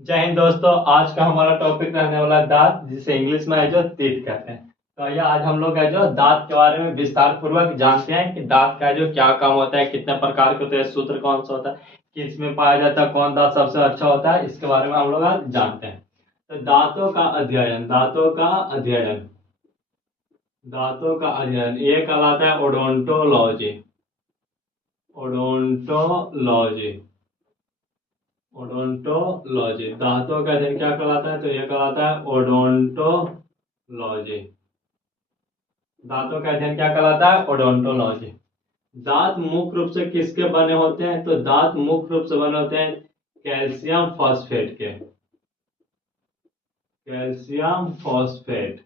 जय हिंद दोस्तों। आज का हमारा टॉपिक रहने वाला है दांत, जिसे इंग्लिश में है जो टीथ कहते हैं। तो आइए आज हम लोग है जो दांत के बारे में विस्तार पूर्वक जानते हैं कि दांत का जो क्या काम होता है, कितने प्रकार के होते हैं, सूत्र कौन सा होता है, किस में पाया जाता है, कौन दांत सबसे अच्छा होता है, इसके बारे में हम लोग आज जानते हैं। तो दांतों का अध्ययन ये कहलाता है ओडोंटोलॉजी। ओडोंटोलॉजी ओडोंटोलॉजी दांतों का अध्ययन क्या कहलाता है? तो यह कहलाता है ओडोंटोलॉजी। दांतों का अध्ययन क्या कहलाता है? ओडोंटोलॉजी। दांत मुख्य रूप से किसके बने होते हैं? तो दांत मुख्य रूप से बने होते हैं कैल्शियम फॉस्फेट के। कैल्शियम फॉस्फेट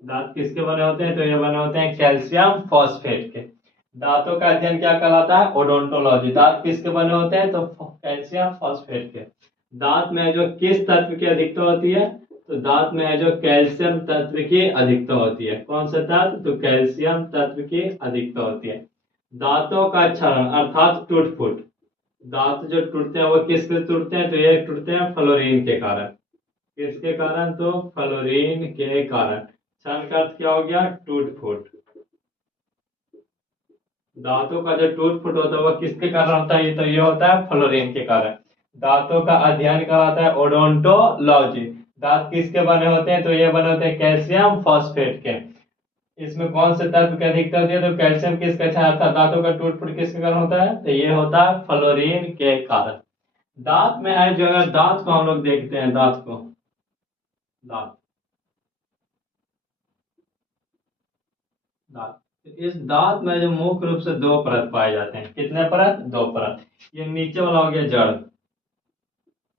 दांत किसके बने होते हैं? तो ये बने होते हैं कैल्शियम फॉस्फेट के। दांतों का अध्ययन क्या कहलाता है? ओडोंटोलॉजी। दांत किसके बने होते हैं? तो कैल्शियम फॉस्फेट के। दांत में जो किस तत्व की अधिकता होती है? तो दांत में है जो कैल्शियम तत्व की अधिकता होती है। कौन सा तत्व? तो कैल्शियम तत्व की अधिकता होती है। दांतों का क्षरण अर्थात टूट फूट। दांत जो टूटते हैं वो किससे टूटते हैं? तो ये टूटते हैं फ्लोरीन के कारण। किसके कारण? तो फ्लोरीन के कारण। क्षरण का अर्थ क्या हो गया? टूट फूट। दांतों का जो टूट फूट होता है वो किसके कारण होता है? ये तो ये होता है फ्लोरीन के कारण। दांतों का अध्ययन कराता है ओडोंटोलॉजी। दांत किसके बने होते हैं? तो ये बने होते हैं कैल्शियम फॉस्फेट के। इसमें कौन से तत्व की अधिकता होती है? तो कैल्शियम किसका क्षरण था? दांतों का टूट फूट किसके कारण होता है? तो ये होता है फ्लोरीन के कारण। दांत में है जो, अगर दांत को हम लोग देखते हैं, दांत दांत तो इस दांत में जो मुख्य रूप से दो परत पाए जाते हैं। कितने परत? दो परत। ये नीचे वाला हो गया जड़।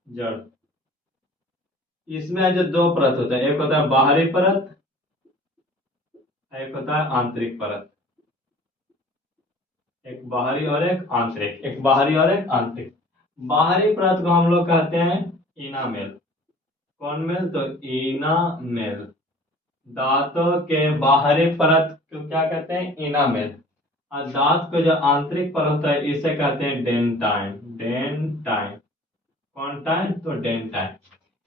जड़ इसमें जो दो परत होता है, एक होता है बाहरी परत, एक होता है आंतरिक परत। एक बाहरी और एक आंतरिक, एक बाहरी और एक आंतरिक। बाहरी परत को हम लोग कहते हैं इनामेल। कौन मेल? तो इनामेल। दांतों के बाहरी परत को क्या कहते हैं? इनामेल। और दांत का जो आंतरिक परत होता है इसे कहते हैं डेंटाइन। डेंटाइन। कौन टाइम? तो डेंटाइन।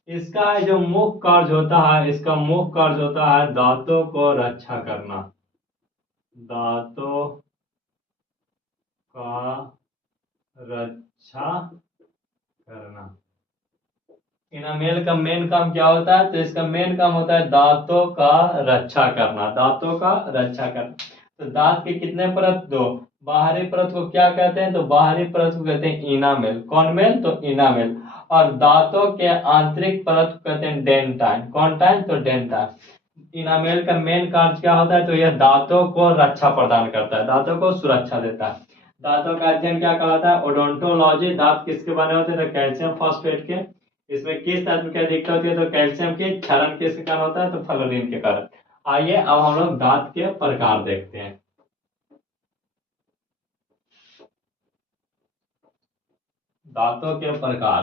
इसका जो मुख्य कार्य होता है, इसका मुख्य कार्य होता है दांतों को रक्षा करना। दांतों का रक्षा करना। इनामेल का मेन काम क्या होता है? तो इसका मेन काम होता है दांतों का रक्षा करना। दांतों का रक्षा करना। तो दांत के कितने परत? दो। बाहरी परत को क्या कहते हैं? तो बाहरी परत को कहते हैं इनामेल। कौन मेल? तो इनामेल। और दांतों के आंतरिक परत को कहते हैं डेंटाइन। कौन टाइन? तो डेंटाइन। इनामेल का मेन कार्य क्या होता है? तो यह दांतों को रक्षा प्रदान करता है, दांतों को सुरक्षा देता है। दांतों का अध्ययन क्या कहलाता है? ओडोंटोलॉजी। दांत किसके बने होते हैं? तो कैल्शियम फॉस्फेट के। इसमें किस तत्व की अधिकता होती है? तो कैल्शियम की। क्षरण किसके कारण होता है? तो फ्लोरीन के कारण। आइए अब हम लोग दांत के प्रकार देखते हैं। दांतों के प्रकार।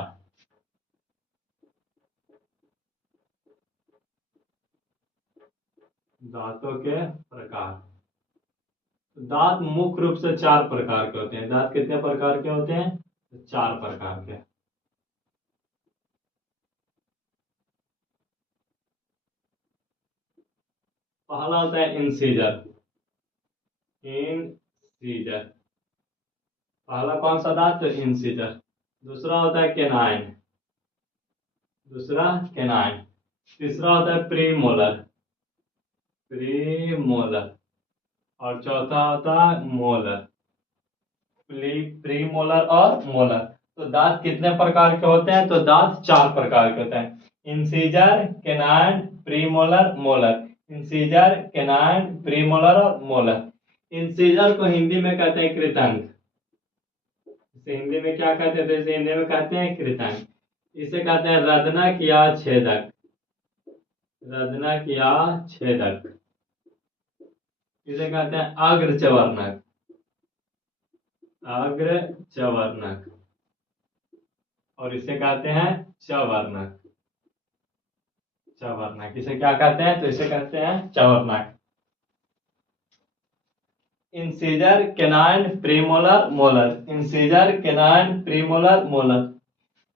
दांतों के प्रकार। दांत मुख्य रूप से चार प्रकार के होते हैं। दांत कितने प्रकार के होते हैं? तो चार प्रकार के। पहला होता है इंसीजर। इंसीजर। पहला कौन सा दांत? तो इंसीजर। दूसरा होता है केनाइन। दूसरा केनाइन। तीसरा होता है प्रीमोलर। प्रीमोलर। और चौथा होता है मोलर। प्री मोलर और मोलर। तो दांत कितने प्रकार के होते हैं? तो दांत चार प्रकार के होते हैं। Incisor, canine, premolar, molar. Incisor, canine, premolar और मोलर। इंसीजर को हिंदी में कहते हैं कृतंक। इसे हिंदी में क्या कहते हैं? तो इसे हिंदी में कहते हैं कृतंक। इसे कहते हैं रदनक या छेदक। रदनक या छेदक। इसे कहते हैं अग्रचवर्णक। अग्रचवर्णक। और इसे कहते हैं चवर्णक। चवर्णक। इसे क्या कहते हैं? तो इसे कहते हैं चवर्णक। Incisor, canine, premolar, molar. Incisor, canine, premolar, molar.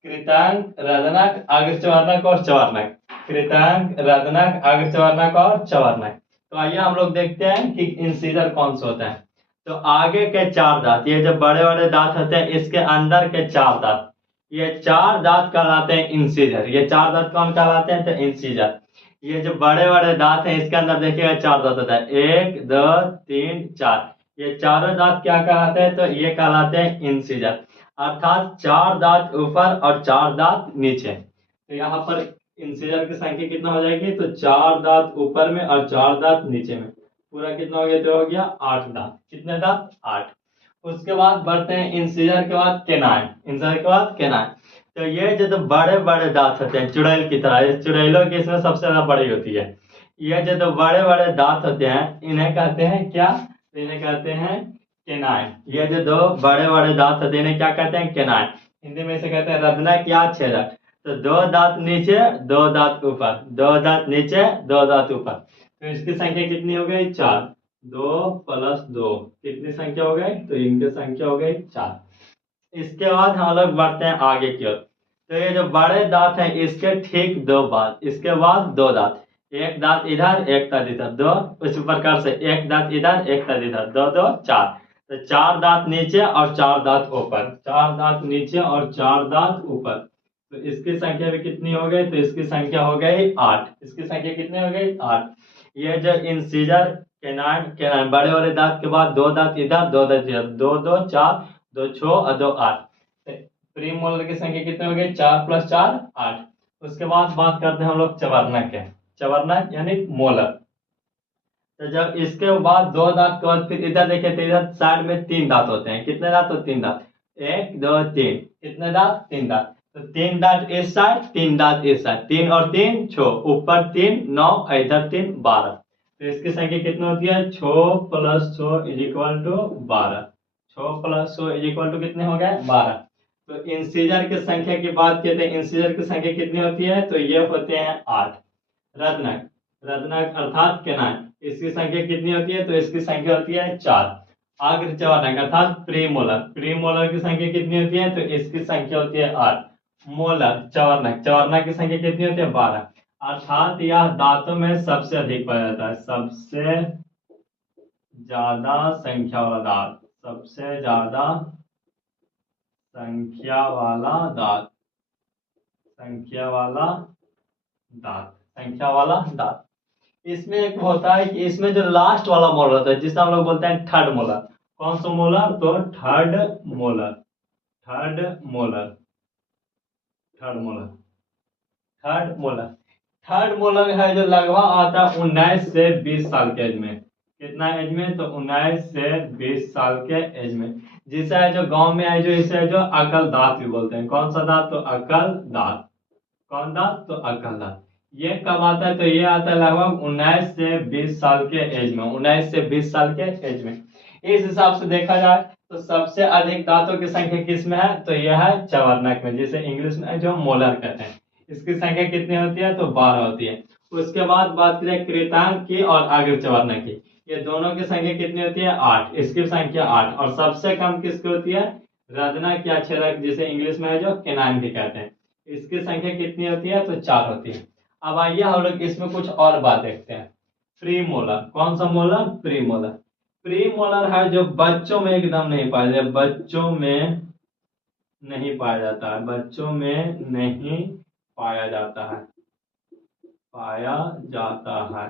कृतांक, रदनक, अग्रचवर्णक और चवर्णक। कृतांक, रदनक, अग्रचवर्णक और चवर्णक। तो आइए हम लोग देखते हैं कि इंसीजर कौन सा होता है। तो आगे के चार दांत, ये जो बड़े बड़े दांत होते हैं इसके अंदर के चार दांत, ये चार दांत कहलाते हैं इंसीजर। ये चार दांत कौन कहलाते हैं? तो इंसीजर। ये जो बड़े बड़े दांत हैं इसके अंदर देखिएगा चार दांत होता है, 1 2 3 4। ये चारों दांत क्या कहलाते हैं? तो ये कहलाते हैं इंसीजर। अर्थात चार दांत ऊपर और चार दांत नीचे। तो यहाँ पर इंसीजर की संख्या कितना हो जाएगी? तो चार दांत ऊपर में और चार दांत नीचे में, पूरा कितना हो गया? तो हो गया 8 दांत। कितने दांत? 8। उसके बाद बढ़ते हैं इंसीजर के बाद केनाइन। इंसीजर के बाद केनाइन। तो ये जो बड़े बड़े दांत होते हैं चुड़ैल की तरह, ये चुड़ैलों की इसमें सबसे ज्यादा बड़ी होती है। ये जो बड़े बड़े दांत होते हैं इन्हें कहते हैं क्या? तो इन्हें कहते हैं केनाइन। ये जो दो बड़े बड़े दांत होते हैं इन्हें क्या कहते हैं? केनाइन। हिंदी में इसे कहते हैं रदनक या छेदक। तो दो दांत नीचे, दो दांत ऊपर, दो दांत नीचे, दो दांत ऊपर। तो इसकी संख्या कितनी हो गई? 4। 2 + 2 कितनी संख्या हो गई? तो इनकी संख्या हो गई 4। इसके बाद हम लोग बढ़ते हैं आगे की ओर। तो ये जो बड़े दांत हैं इसके ठीक दो बाद, इसके बाद दो दांत, एक दांत इधर एक दांत इधर, दो उसी प्रकार से एक दांत इधर एक दांत इधर, दो दो 4। तो चार दांत नीचे और चार दांत ऊपर, चार दांत नीचे और चार दांत ऊपर। तो इसकी संख्या भी कितनी हो गई? तो इसकी संख्या हो गई 8। इसकी संख्या कितनी हो गई? 8। ये जो इंसीजर, केनाइन, केनाइन बड़े वाले दांत के बाद दो दांत इधर दो दांत इधर, 2 2 4, 2 6 और 2 8। प्रीमोलर की संख्या कितनी हो गई? 4 + 4 8। उसके बाद बात करते हैं हम लोग चवर्णक के। चवर्णक यानी मोलर। तो जब इसके बाद दो दांत के बाद फिर इधर देखिए तो इधर साइड में 3 दांत होते हैं। कितने दांत? तो 3 दांत, 1 2 3। कितने दांत? 3 दांत। तो 3 दांत इस साइड, 3 दांत इस साइड, 3 और 3 6, ऊपर 3 9, इधर 3 12। तो इसकी संख्या कितनी होती है? 6 + 6 = 12। 6 + 6 = कितने हो गए? 12। तो इंसीजर की संख्या की बात की तो इंसीजर की संख्या कितनी होती है? तो ये होते हैं 8। रत्नक, रत्नक अर्थात केनाइन, इसकी संख्या कितनी होती है? तो इसकी संख्या होती है 4। अग्रचवर्णक अर्थात प्रीमोलर, प्रीमोलर की संख्या कितनी होती है? तो इसकी संख्या होती है 8। मोलर, चवर्णक, चवर्णक की संख्या कितनी होती है? 12। अर्थात यह दांतों में सबसे अधिक पाया जाता है, सबसे ज्यादा संख्या वाला दांत, सबसे ज्यादा संख्या वाला दांत, संख्या वाला दांत, संख्या वाला दांत। इसमें एक होता है कि इसमें जो लास्ट वाला मोलर होता है जिसे हम लोग बोलते हैं थर्ड मोलर। कौन सा मोलर? तो third molar, third molar, third molar, third molar. Third molar है जो लगभग आता है 19 से 20 साल के एज में। कितना एज में? तो 19 से 20 साल के एज में। जिसे है जो गांव में है जो इसे है जो अकल दांत भी बोलते हैं। कौन सा दांत? तो अकल दांत। कौन दांत? तो अकल दांत। ये कब आता है? तो ये आता है लगभग 19 से 20 साल के एज में, 19 से 20 साल के एज में। इस हिसाब से देखा जाए तो सबसे अधिक दांतों की संख्या किस में है? तो यह है चवर्णक में, जिसे इंग्लिश में जो मोलर कहते हैं। इसकी संख्या कितनी होती है? तो 12 होती है। उसके बाद बात करें कृतांक की और अग्रचवर्णक की। ये दोनों की संख्या कितनी होती है? 8। इसकी संख्या 8। और सबसे कम किसकी होती है? रदनक या छेदक, जिसे इंग्लिश में है जो केनाइन भी कहते हैं। इसकी संख्या कितनी होती है? तो 4 होती है। अब आइए हम लोग इसमें कुछ और बात देखते हैं। प्री मोलर, कौन सा molar? Pre molar. Pre molar है जो बच्चों में एकदम नहीं पाया जाता, बच्चों में नहीं पाया जाता है, बच्चों में नहीं पाया जाता है, पाया जाता है,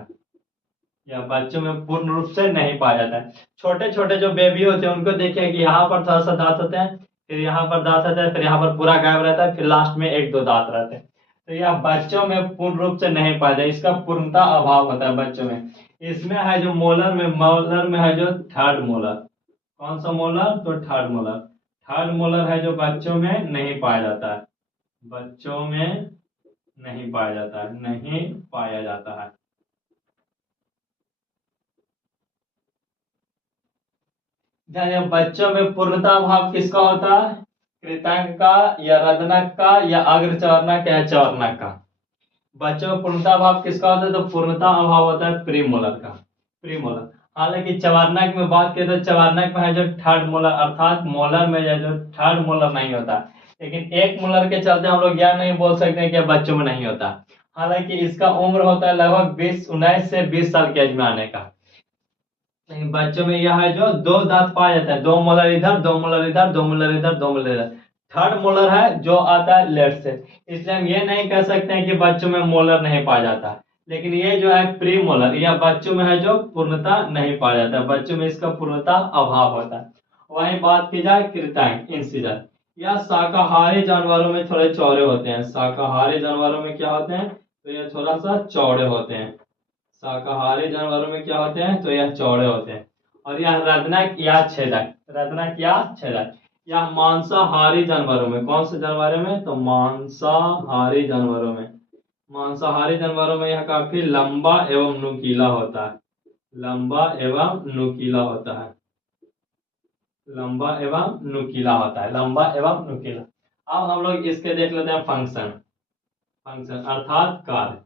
या बच्चों में पूर्ण रूप से नहीं पाया जाता है। छोटे छोटे जो बेबी होते हैं उनको देखिए कि यहाँ पर थोड़ा सा दांत होते हैं, फिर यहाँ पर दांत होता है, फिर यहाँ पर पूरा गायब रहता है, फिर लास्ट में 1 2 दांत रहते हैं। तो यह बच्चों में पूर्ण रूप से नहीं पाया जाता, इसका पूर्णता अभाव होता है बच्चों में। इसमें है जो मोलर में है जो थर्ड मोलर। कौन सा मोलर? तो थर्ड मोलर। थर्ड मोलर है जो बच्चों में नहीं पाया जाता है, बच्चों में नहीं पाया जाता है, नहीं पाया जाता है। ध्यान, बच्चों में पूर्णता भाव किसका होता है? कृतांक का या रदनक का या अग्रचवर्णक या चवर्णक का। बच्चों में पूर्णता भाव किसका होता है? तो पूर्णता अभाव होता है प्रीमोलर का, प्रीमोलर। हालांकि चवर्णक में बात करें तो चवर्णक में है जो थर्ड मोलर, अर्थात मोलर में जो थर्ड मोलर नहीं होता। लेकिन 1 मोलर के चलते हम लोग यह नहीं बोल सकते कि बच्चों में नहीं होता। हालांकि इसका उम्र होता है लगभग 19 से 20 साल की एज में आने का। लेकिन बच्चों में यह है जो 2 दांत पाया जाता है, 2 मोलर इधर, 2 मोलर इधर, 2 मोलर इधर, 2 मोलर इधर। थर्ड मोलर है जो आता है लेफ्ट से। इसलिए हम ये नहीं कह सकते हैं कि बच्चों में मोलर नहीं पाया जाता। लेकिन ये जो है प्री मोलर, यह बच्चों में है जो पूर्णता नहीं पाया जाता, बच्चों में इसका पूर्णता अभाव होता है। वहीं बात की जाए कृतांक इंसिजर, यह शाकाहारी जानवरों में थोड़े चौड़े होते हैं। शाकाहारी जानवरों में क्या होते हैं, तो ये थोड़ा सा चौड़े होते हैं। शाकाहारी जानवरों में क्या होते हैं, तो यह चौड़े होते हैं। और यह रत्नक या छेदक, रत्नक या छेदक, यह मांसाहारी जानवरों में, कौन से जानवरों में, तो मांसाहारी जानवरों में, मांसाहारी जानवरों में यह काफी लंबा एवं नुकीला होता है। लंबा एवं नुकीला होता है। लंबा एवं नुकीला होता है, लंबा एवं नुकीला। अब हम लोग इसके देख लेते हैं फंक्शन। फंक्शन अर्थात कार्य,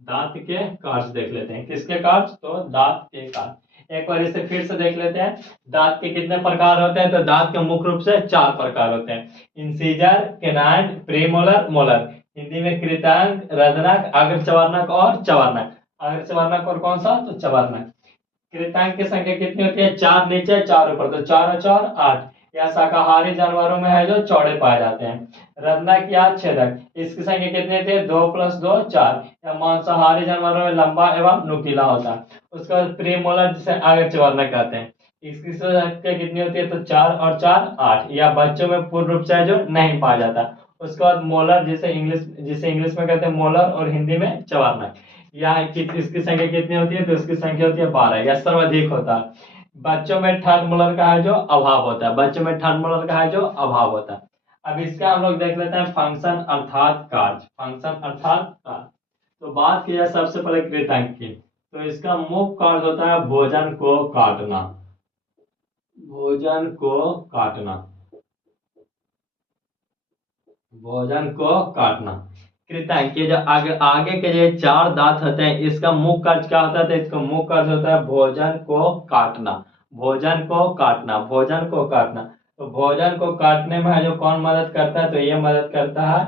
दांत के कार्य देख लेते हैं। किसके कार्य, तो दांत के कार्य। एक बार इसे फिर से देख लेते हैं। दांत के कितने प्रकार होते हैं, तो दांत के मुख्य रूप से 4 प्रकार होते हैं, incisor, canine, premolar, molar. Hindi में कृतांक, रदनक, अग्रचवर्णक और चवर्णक। अग्रचवर्णक और कौन सा, तो चवर्णक। कृतांक की संख्या कितनी होती है, 4 नीचे 4 ऊपर, तो 4 और 4 8। यह शाकाहारी जानवरों में है जो चौड़े पाए जाते हैं। रत्नक या छेदक, इसकी संख्या कितनी होती है, 2 + 2 4। यह मांसाहारी जानवरों में लंबा एवं नुकीला होता है। उसके बाद प्रीमोलर जिसे आगे चवर्णक कहते हैं, इसकी संख्या कितनी होती है, तो 4 और 4 8। यह बच्चों में पूर्ण रूप से है जो नहीं पाया जाता। उसके बाद मोलर जिसे इंग्लिश में कहते हैं मोलर और हिंदी में चवर्णक, इसकी संख्या कितनी होती है, तो इसकी संख्या होती है 12, यह सर्वाधिक होता है। बच्चों में थर्ड मोलर का है जो अभाव होता है, बच्चों में थर्ड मोलर का है जो अभाव होता है। अब इसका हम लोग देख लेते हैं फंक्शन अर्थात कार्य। फंक्शन अर्थात कार्य, तो बात की जाए सबसे पहले कृतांक की, तो इसका मुख्य कार्य होता है भोजन को काटना। भोजन को काटना, भोजन को काटना। कृतांक के जो आगे आगे के जो 4 दांत होते हैं, इसका मुख्य कार्य क्या होता है, तो इसका मुख्य कार्य होता है भोजन को काटना। भोजन को काटना, भोजन को काटना। तो भोजन को काटने में है जो कौन मदद करता है, तो ये मदद करता है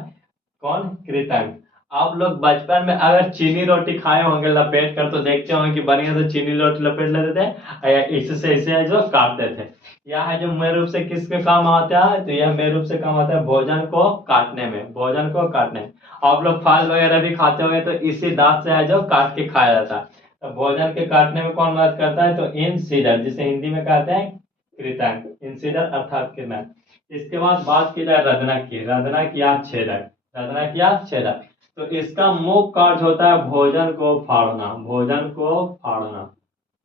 कौन, कृतंक। आप लोग बचपन में अगर चीनी रोटी खाए होंगे लपेट कर, तो देखते होंगे कि बढ़िया से चीनी रोटी लपेट लेते थे और इससे ऐसे जो काटते थे। यह है जो मेन रूप से किसके काम आता है, तो यह मेन रूप से काम आता है भोजन को काटने में, भोजन को काटने में। आप लोग फल वगैरह भी खाते होंगे तो इसी दांत से है जो काट के खाया जाता है। तो भोजन के काटने में कौन मदद करता है, तो इंसिडर, जिसे हिंदी में कहते हैं कृतंक, इंसिडर अर्थात कृतंक। इसके बाद बात की जाए रदनक की, रदनक या छेदक, रदनक या छेदक, तो इसका मुख्य कार्य होता है भोजन को फाड़ना। भोजन को फाड़ना,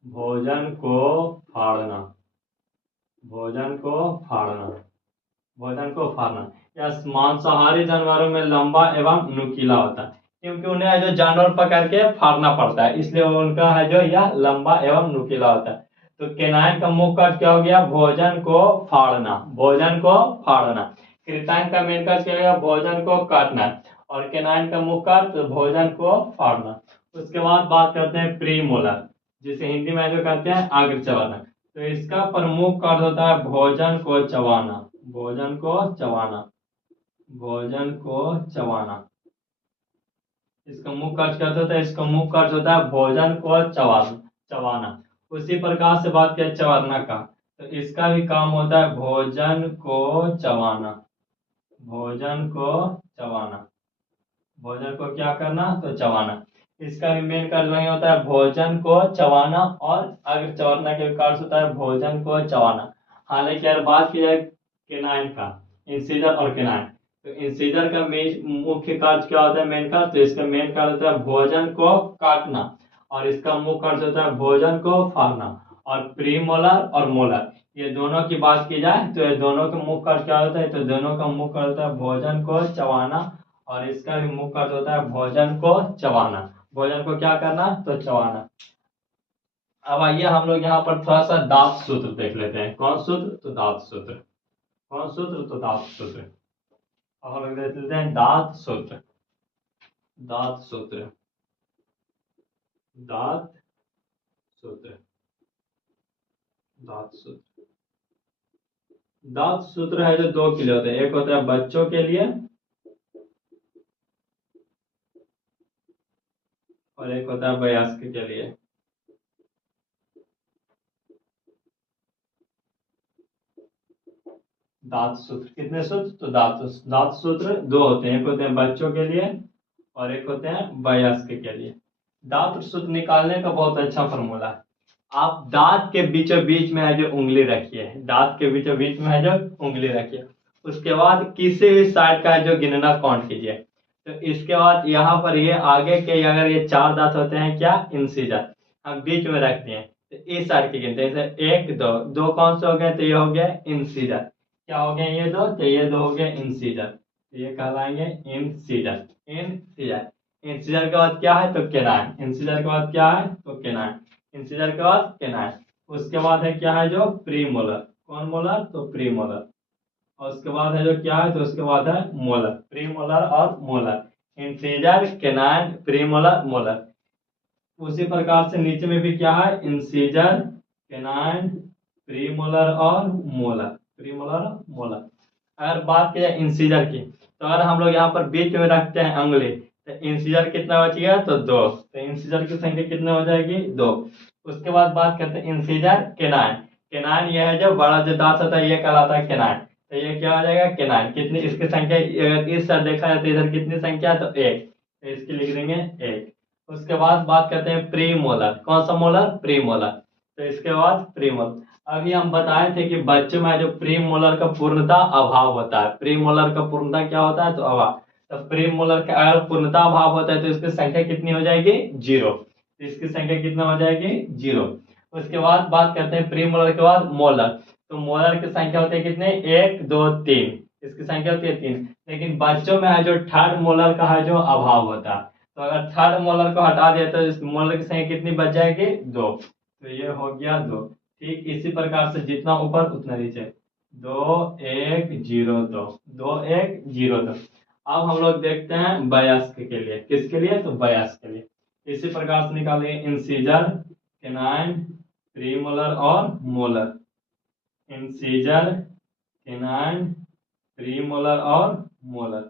भोजन को फाड़ना, भोजन को फाड़ना, भोजन को फाड़ना। यह मांसाहारी जानवरों में लंबा एवं नुकीला होता है, क्योंकि उन्हें जो जानवर पकड़ के फाड़ना पड़ता है, इसलिए उनका है जो यह लंबा एवं नुकीला होता है। तो केनाइन का मुख्य कार्य क्या हो गया, भोजन को फाड़ना, भोजन को फाड़ना। कृतांक का मेन कार्य क्या हो गया, भोजन को काटना। और केनाइन का मुख्य कार्य तो भोजन को फाड़ना। उसके बाद बात करते हैं प्रीमोलर, जिसे हिंदी में जो कहते हैं अग्रचवर्णक। तो इसका प्रमुख कार्य होता है भोजन को चबाना, भोजन को चबाना, भोजन को चबाना। इसका मुख्य कार्य क्या होता है, इसका मुख्य कार्य होता है भोजन को चबाना, चबाना। उसी प्रकार से बात किया चबाना का, तो इसका भी काम होता है भोजन को चबाना, भोजन को चबाना, भोजन को क्या करना, तो चबाना। इसका भी मेन कार्य वही होता है भोजन को चबाना, और अगर चबाना के कार्य होता है भोजन को चबाना। हालांकि यार बात की जाए केनाइन का, इंसिजर और केनाइन, तो इंसिजर का मुख्य कार्य क्या होता है, मेन कार्य, तो इसका मेन कार्य होता है भोजन को काटना, और इसका मुख्य कार्य होता है भोजन को फाड़ना। और प्रीमोलर और मोलर, ये दोनों की बात की जाए तो ये दोनों का मुख्य कार्य क्या होता है, तो दोनों का मुख्य कार्य होता है भोजन को चबाना, और इसका भी मुख्य अर्थ होता है भोजन को चबाना। भोजन को क्या करना, तो चबाना। अब आइए हम लोग यहाँ पर थोड़ा सा दांत सूत्र देख लेते हैं। कौन सूत्र, तो दांत सूत्र। कौन सूत्र, तो दांत सूत्र। अब हम लोग देख लेते हैं दांत सूत्र। दांत सूत्र, दांत सूत्र, दांत सूत्र। दांत सूत्र है जो 2 के लिए होते हैं, एक होता है बच्चों के लिए और एक होता है वयस्क के लिए। दांत सूत्र कितने सूत्र, तो दांत सूत्र 2 होते हैं, एक होते हैं बच्चों के लिए और एक होते हैं वयस्क के लिए। दांत सूत्र निकालने का बहुत अच्छा फॉर्मूला है। आप दांत के बीचों बीच में है जो उंगली रखिए, दांत के बीचों बीच में है जो उंगली रखिए, उसके बाद किसी भी साइड का है जो गिनना काउंट कीजिए। तो इसके बाद यहाँ पर ये आगे के अगर ये 4 दांत होते हैं क्या, इंसिजर, हम बीच में रखते हैं तो इस साइड के गिनते हैं, जैसे 1 2, 2 कौन से हो गए, तो ये हो गया इंसिजर, क्या हो गए ये 2, तो ये 2 हो गए इंसिजर, तो ये कहलाएंगे इंसिजर। इंसिजर, इंसिजर के बाद क्या है, तो केनाइन, इंसिजर के बाद क्या है, तो केनाइन, इंसिजर के बाद केनाइन। उसके बाद है क्या है, जो प्रीमोलर, कौन मोलर, तो प्रीमोलर। और उसके बाद है जो क्या है, तो उसके बाद है मोलर, प्रीमोलर और molar, incisor canine premolar molar. उसी प्रकार से नीचे में भी क्या है, इंसिजर केनाइन प्रीमोलर और मोलर, प्रीमोलर मोलर। अगर बात की जाए इंसिजर की, तो अगर हम लोग यहाँ पर बीच में रखते हैं अंगुली, तो इंसिजर कितना बच गया, तो 2, तो इंसिजर की संख्या कितने हो जाएगी, 2। उसके बाद बात करते हैं इंसिजर केनाइन, केनाइन यह है जो बड़ा जो दांत होता है ये कहलाता है केनाइन, तो ये क्या हो जाएगा, केनाइन, कितनी इसकी संख्या, अगर इस साइड देखा जाए तो इधर कितनी संख्या, तो 1, तो इसकी लिख देंगे 1। उसके बाद बात करते हैं प्री मोलर, कौन सा मोलर, प्री मोलर, तो इसके बाद प्री मोलर। अभी हम बताए थे कि बच्चों में जो प्री मोलर का पूर्णता अभाव होता है, प्री मोलर का पूर्णता क्या होता है, तो अभाव, तो प्री मोलर का अगर पूर्णता अभाव होता है तो इसकी संख्या कितनी हो जाएगी, 0, तो इसकी संख्या कितना हो जाएगी, 0। उसके बाद बात करते हैं प्री मोलर के बाद मोलर, तो मोलर की संख्या होती है कितने, 1 2 3, इसकी संख्या होती है 3। लेकिन बच्चों में है जो थर्ड मोलर का है जो अभाव होता है, तो अगर थर्ड मोलर को हटा दिया तो इस मोलर की संख्या कितनी बच जाएगी, 2, तो ये हो गया 2। ठीक इसी प्रकार से जितना ऊपर उतना नीचे, 2 1 0 2, 2 1 0 2। अब हम लोग देखते हैं वयस्क के लिए, किसके लिए, तो वयस्क के लिए। इसी प्रकार से निकालेंगे इंसिजर केनाइन प्रीमोलर और मोलर, इंसिजर केनाइन प्रीमोलर और मोलर।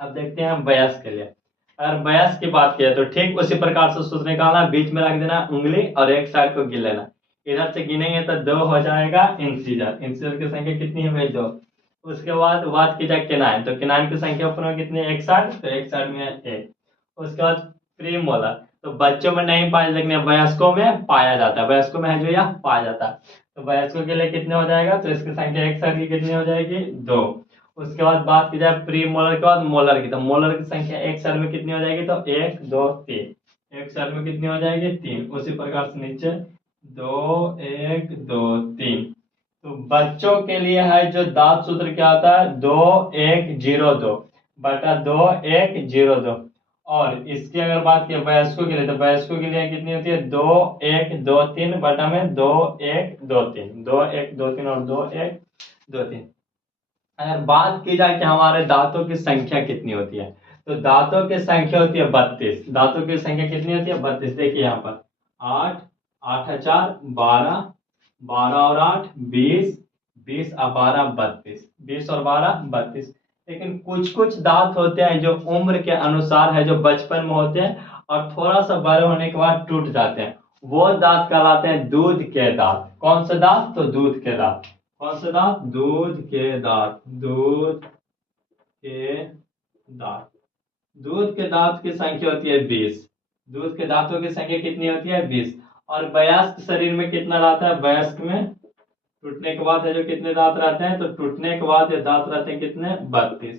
अब देखते हैं वयस्क के लिए। अगर वयस्क की बात किया तो ठीक उसी प्रकार से सूत्र निकालना, बीच में रख देना उंगली और एक साइड को गिन लेना, इधर से गिनेंगे तो 2 हो जाएगा इंसिजर, इंसिजर की संख्या कितनी है भाई, 2। उसके बाद बात की जाए केनाइन, तो केनाइन की संख्या ऊपर में कितनी है, एक साइड, तो एक साइड में 1। उसके बाद प्रीमोलर, तो बच्चों में नहीं पाया, लेकिन वयस्कों में पाया जाता है, वयस्कों में है जो यह पाया जाता है, तो वयस्कों के लिए कितने हो जाएगा, तो इसकी संख्या एक साइड की कितनी हो जाएगी, 2। उसके बाद बात की जाए प्री मोलर के बाद मोलर की, तो मोलर की संख्या एक सेल में कितनी हो जाएगी, तो 1 2 3, एक सेल में कितनी हो जाएगी, 3। उसी प्रकार से नीचे 2 1 2 3। तो बच्चों के लिए है जो दांत सूत्र क्या आता है, 2 1 0 2 बटा 2 1 0 2। और इसकी अगर बात की वयस्कों के लिए, तो वयस्कों के लिए कितनी होती है, 2 1 2 3 बटा में 2 1 2 3, 2 1 2 3 और 2 1 2 3। अगर बात की जाए कि हमारे दांतों की संख्या कितनी होती है, तो दांतों की संख्या होती है 32, दांतों की संख्या कितनी होती है, 32। देखिए यहाँ पर 8 8 4 12, 12 और 8 20, 20 और 12 32, 20 और 12 32। लेकिन कुछ कुछ दांत होते हैं जो उम्र के अनुसार है, जो बचपन में होते हैं और थोड़ा सा बड़े होने के बाद टूट जाते हैं, वो दांत कहलाते हैं दूध के दांत। कौन से दांत, तो दूध के दांत, कौन से दांत, दूध के दांत, दूध के दांत। दूध के दांत की संख्या होती है 20, दूध के दांतों की संख्या कितनी होती है, 20। और वयस्क शरीर में कितना रहता है, वयस्क में टूटने के बाद है जो कितने दांत रहते हैं, तो टूटने के बाद ये दांत रहते हैं कितने, 32।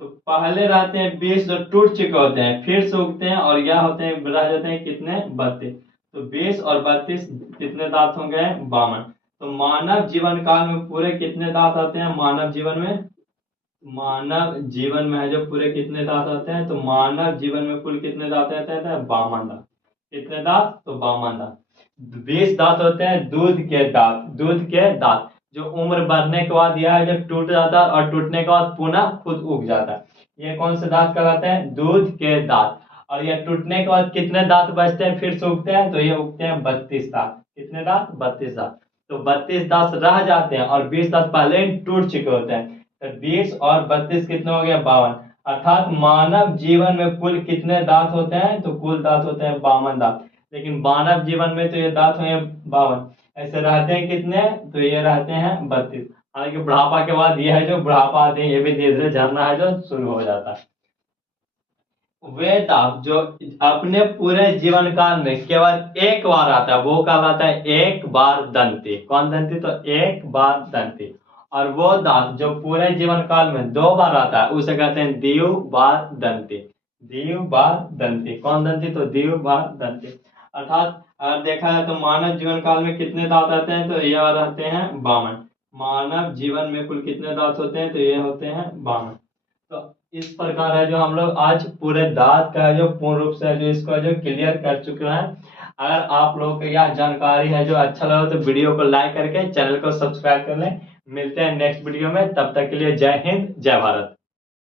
तो पहले रहते हैं 20 जो टूट चुके होते हैं, फिर से उगते हैं, और यह होते हैं रह जाते हैं कितने, 32। तो 20 और 32 कितने दांत हो गए, 52। तो मानव जीवन काल में पूरे कितने दांत आते हैं, मानव जीवन में, मानव जीवन में है जो पूरे कितने दांत आते हैं, तो मानव जीवन में कुल कितने दांत आते हैं, 52 दांत। कितने दांत, तो 52 दांत। 20 दांत होते हैं दूध के दांत, दूध के दांत जो उम्र बढ़ने के बाद यह है जब टूट जाता है और टूटने के बाद पुनः खुद उग जाता है, ये कौन से दांत कहलाते हैं, दूध के दांत। और ये टूटने के बाद कितने दांत बचते हैं, फिर से उगते हैं, तो ये उगते हैं 32 दांत। कितने दांत, 32 दांत। तो 32 दांत रह जाते हैं और 20 दांत पहले ही टूट चुके होते हैं। तो 20 और 32 कितने हो गया 52। अर्थात मानव जीवन में कुल कितने दांत होते हैं, तो कुल दांत होते हैं 52 दांत। लेकिन मानव जीवन में तो ये दांत हुए 52, ऐसे रहते हैं कितने, तो ये रहते हैं 32। हालांकि बुढ़ापा के बाद ये है जो बुढ़ापा आते हैं ये भी धीरे धीरे झरना है जो शुरू हो जाता है। वे दांत जो अपने पूरे जीवन काल में केवल एक बार आता है वो कहलाता है एक बार दंती। कौन दंती, तो एक बार दंती। और वो दांत जो पूरे जीवन काल में 2 बार आता है उसे कहते हैं द्विबार दंती। द्विबार दंती। कौन दंती, तो द्विबार दंती। अर्थात अगर देखा जाए तो मानव जीवन काल में कितने दांत आते हैं, तो यह रहते हैं 52। मानव जीवन में कुल कितने दांत होते हैं, तो ये होते हैं 52। तो इस प्रकार है जो हम लोग आज पूरे दांत का है जो पूर्ण रूप से है जो इसको जो क्लियर कर चुके हैं। अगर आप लोगों को यह जानकारी है जो अच्छा लगा तो वीडियो को लाइक करके चैनल को सब्सक्राइब कर लें। मिलते हैं नेक्स्ट वीडियो में, तब तक के लिए जय हिंद जय भारत।